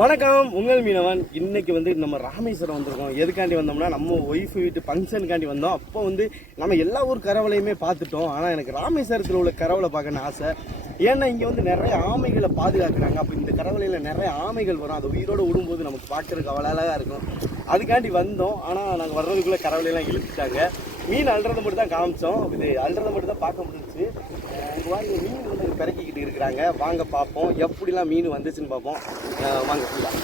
வணக்கம் உங்கள் மீனவன். இன்னைக்கு வந்து நம்ம ராமேஸ்வரம் வந்திருக்கோம். எதுக்காண்டி வந்தோம்னா நம்ம ஒய்ஃப் வீட்டு ஃபங்க்ஷனுக்காண்டி வந்தோம். அப்போ வந்து நம்ம எல்லா ஊர் கரவலையுமே பார்த்துட்டோம். ஆனால் எனக்கு ராமேஸ்வரத்தில் உள்ள கரவலை பார்க்கணும்னு ஆசை. ஏன்னா இங்கே வந்து நிறைய ஆமைகளை பாதுகாக்கிறாங்க. அப்போ இந்த கரவலையில் நிறைய ஆமைகள் வரும். அது உயிரோடு விடும்போது நமக்கு பார்க்குறதுக்கு அவ்வளோ அழகாக இருக்கும். அதுக்காண்டி வந்தோம். ஆனால் நாங்கள் வர்றதுக்குள்ளே கரவலையெல்லாம் இழுத்துட்டாங்க. மீன் அல்றதை மட்டும் தான் காமிச்சோம். இது அல்றதை மட்டும் தான் பார்க்க முடிஞ்சுச்சு. அஹ் மீன் வந்து பிறக்கிக்கிட்டு இருக்கிறாங்க. வாங்க பார்ப்போம். எப்படிலாம் மீன் வந்துச்சுன்னு பார்ப்போம். வாங்க ஃபுல்லாக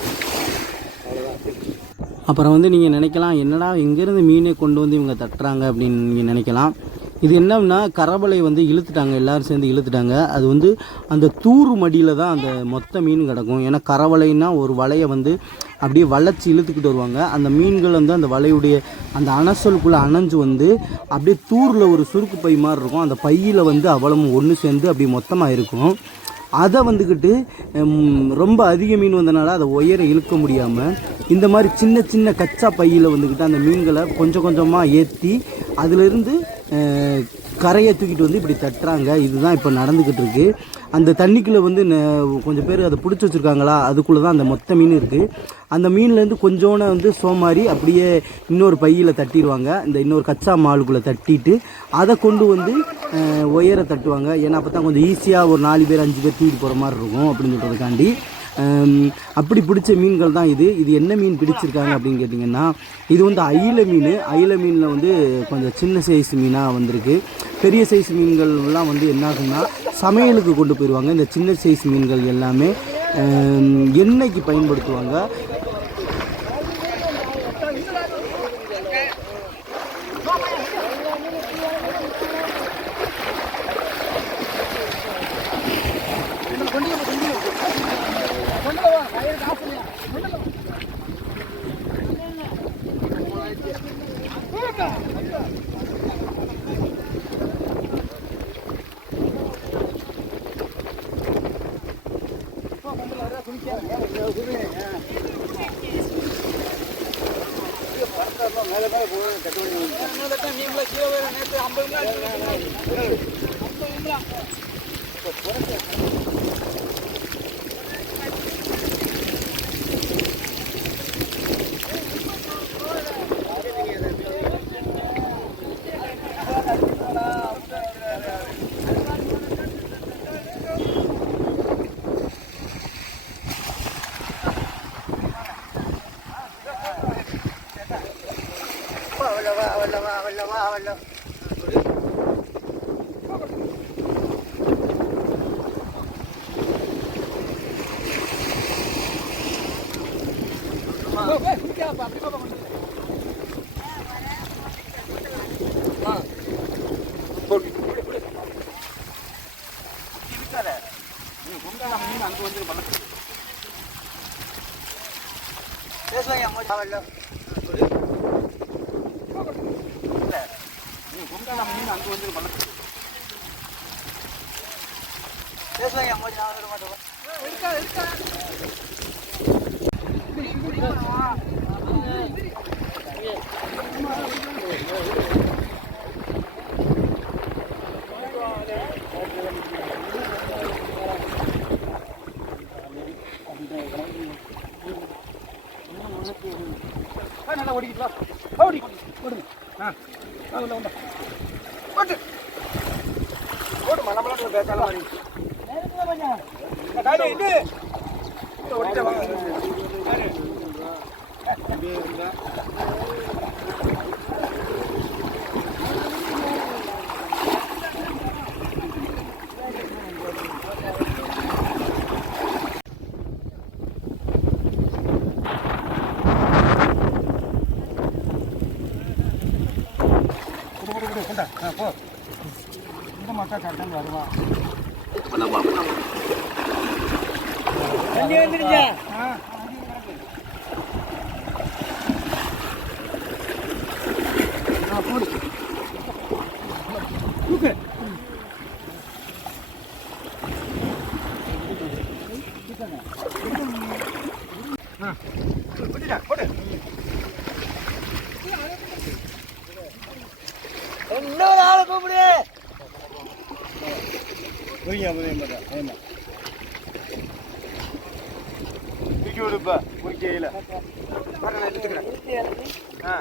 அவ்வளோதான் அப்புறம் வந்து நீங்கள் நினைக்கலாம் என்னடா எங்கேருந்து மீனை கொண்டு வந்து இவங்க தட்டுறாங்க அப்படின்னு நீங்கள் நினைக்கலாம். இது என்னன்னா கரபலை வந்து இழுத்துட்டாங்க. எல்லோரும் சேர்ந்து இழுத்துட்டாங்க. அது வந்து அந்த தூறு மடியில் தான் அந்த மொத்த மீன் கிடக்கும். ஏன்னா கரவலைன்னா ஒரு வலையை வந்து அப்படியே வளைச்சி இழுத்துக்கிட்டு வருவாங்க. அந்த மீன்கள் வந்து அந்த வலையுடைய அந்த அணசலுக்குள்ளே அணைஞ்சு வந்து அப்படியே தூரில் ஒரு சுருக்கு பை மாதிரி இருக்கும். அந்த பையில் வந்து அவ்வளவு ஒன்று சேர்ந்து அப்படியே மொத்தமாக இருக்கும். அதை வந்துக்கிட்டு ரொம்ப அதிக மீன் வந்தனால அதை உயர இழுக்க முடியாமல் இந்த மாதிரி சின்ன சின்ன கச்சா பையில் வந்துக்கிட்டு அந்த மீன்களை கொஞ்சம் கொஞ்சமாக ஏற்றி அதிலிருந்து கரையை தூக்கிட்டு வந்து இப்படி தட்டுறாங்க. இதுதான் இப்போ நடந்துக்கிட்டு இருக்கு. அந்த தண்ணிக்குள்ளே வந்து கொஞ்சம் பேர் அதை பிடிச்சி வச்சுருக்காங்களா? அதுக்குள்ளே தான் அந்த மொத்த மீன் இருக்குது அந்த மீன்லேருந்து கொஞ்சோன்னு வந்து சோமாரி அப்படியே இன்னொரு பையில் தட்டிடுவாங்க இந்த இன்னொரு கச்சா மாலுக்குள்ளே தட்டிட்டு அதை கொண்டு வந்து ஒயரை உயர தட்டுவாங்க. ஏன்னா அப்போ தான் கொஞ்சம் ஈஸியாக ஒரு நாலு பேர் அஞ்சு பேர் தூக்கிட்டு போகிற மாதிரி இருக்கும் அப்படின்னு சொல்கிறதுக்காண்டி அப்படி பிடிச்ச மீன்கள் தான் இது. இது என்ன மீன் பிடிச்சிருக்காங்க அப்படின்னு கேட்டிங்கன்னா இது வந்து அயில மீன். அயில மீனில் வந்து கொஞ்சம் சின்ன சைஸ் மீனாக வந்திருக்கு. பெரிய சைஸ் மீன்கள்லாம் வந்து என்ன ஆகும்னா சமையலுக்கு கொண்டு போயிடுவாங்க இந்த சின்ன சைஸ் மீன்கள் எல்லாமே எண்ணெய்க்கு பயன்படுத்துவாங்க. ஐம்பது அவ்வளவா அவ்வளவா அவ்வளவா அவ்வளவா அவ்வளோ அங்கே வந்து பண்ண பேசுவாங்க ஓடுங்க ஆ உள்ள உள்ள ஓட்டு ஓட்டு மனமளவு பேக்கால மாதிரி. காடு இது. கொடு கொண்டா. ஆ போ. இந்த மக்கா கரெக்டாக வருவான் அங்கே வந்துருங்க ஆ போடு. புரியுங்க புரியுங்க புரியுங்க இறக்கி விடுப்பா குடிக்கையில். நான் எடுத்துக்கிறேன். ஆ.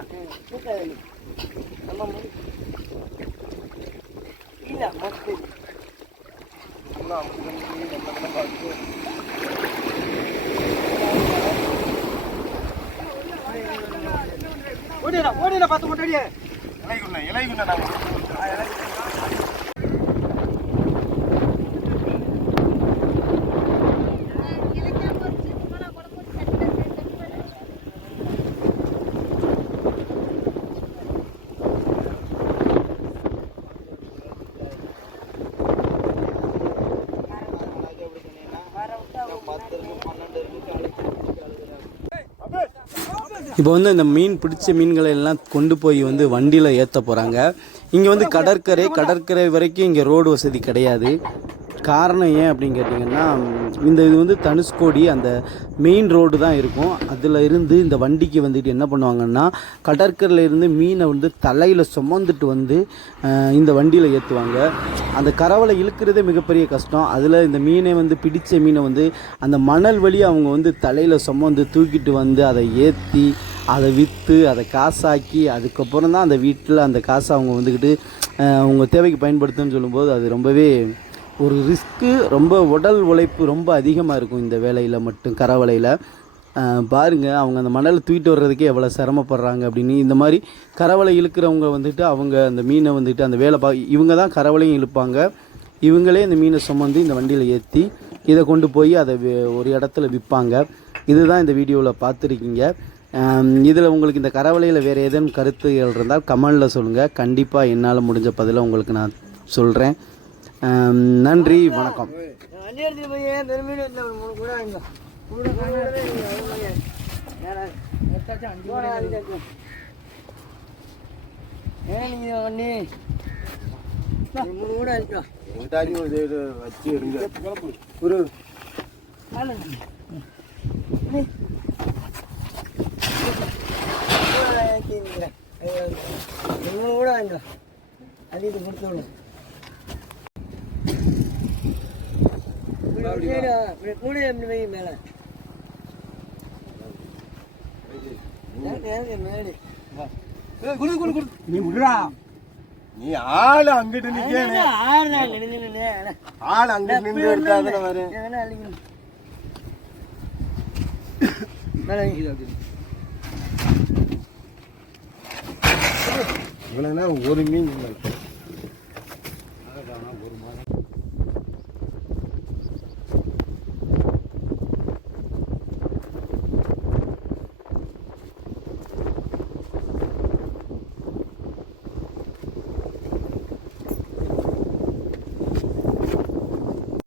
ஓடிடா ஓடிடா பத்து கொண்டாடியே. இலைகுண்ணா இலைகுண்ணா நாங்கள் இப்போ வந்து இந்த மீன் பிடிச்ச மீன்களை எல்லாம் கொண்டு போய் வந்து வண்டியில் ஏற்ற போகிறாங்க இங்கே வந்து கடற்கரை கடற்கரை வரைக்கும் இங்கே ரோடு வசதி கிடையாது. காரணம் ஏன் அப்படின்னு கேட்டிங்கன்னா இந்த இது வந்து தனுஷ்கோடி அந்த மெயின் ரோடு தான் இருக்கும். அதில் இருந்து இந்த வண்டிக்கு வந்துட்டு என்ன பண்ணுவாங்கன்னா கடற்கரையில் இருந்து மீனை வந்து தலையில் சுமந்துட்டு வந்து இந்த வண்டியில் ஏற்றுவாங்க அந்த கரவலை இழுக்கிறதே மிகப்பெரிய கஷ்டம். அதில் இந்த மீனை வந்து பிடித்த மீனை வந்து அந்த மணல் வழி அவங்க வந்து தலையில் சுமந்து தூக்கிட்டு வந்து அதை ஏற்றி அதை விற்று அதை காசாக்கி அதுக்கப்புறம் தான் அந்த வீட்டில் அந்த காசை அவங்க வந்துக்கிட்டு அவங்க தேவைக்கு பயன்படுத்துன்னு சொல்லும்போது அது ரொம்பவே ஒரு ரிஸ்க்கு ரொம்ப உடல் உழைப்பு ரொம்ப அதிகமாக இருக்கும் இந்த வேலையில் மட்டும் கரவலையில் பாருங்கள் அவங்க அந்த மணலை தூக்கிட்டு வர்றதுக்கே எவ்வளோ சிரமப்படுறாங்க அப்படின்னு. இந்த மாதிரி கரவலை இழுக்கிறவங்க வந்துட்டு அவங்க அந்த மீனை வந்துட்டு அந்த வேலை பா இவங்க தான் கரவலையும் இழுப்பாங்க. இவங்களே இந்த மீனை சுமந்து இந்த வண்டியில் ஏற்றி இதை கொண்டு போய் அதை ஒரு இடத்துல விற்பாங்க இதுதான் இந்த வீடியோவில் பார்த்துருக்கீங்க. இதில் உங்களுக்கு இந்த கரவலையில் வேறு ஏதேனும் கருத்துகள் இருந்தால் கமெண்டில் சொல்லுங்கள் கண்டிப்பாக என்னால் முடிஞ்ச பதிலை உங்களுக்கு நான் சொல்கிறேன் நன்றி வணக்கம். ஒரு மூணு கூட வாங்க நீங்க மூணு கூட இருக்கா வச்சு மூணு கூட அது இது கொடுத்து இப்படி கூட மேல மேலே மேலே நீ விடுறா நீ ஆள் அங்கிட்டு நிக்கேனே நின்று நின்று ஆள் அங்கிட்டு எடுத்தாதானே வரும் வேணா அழிக்கணும்? மேலே நேரம் ஒரு மீன்.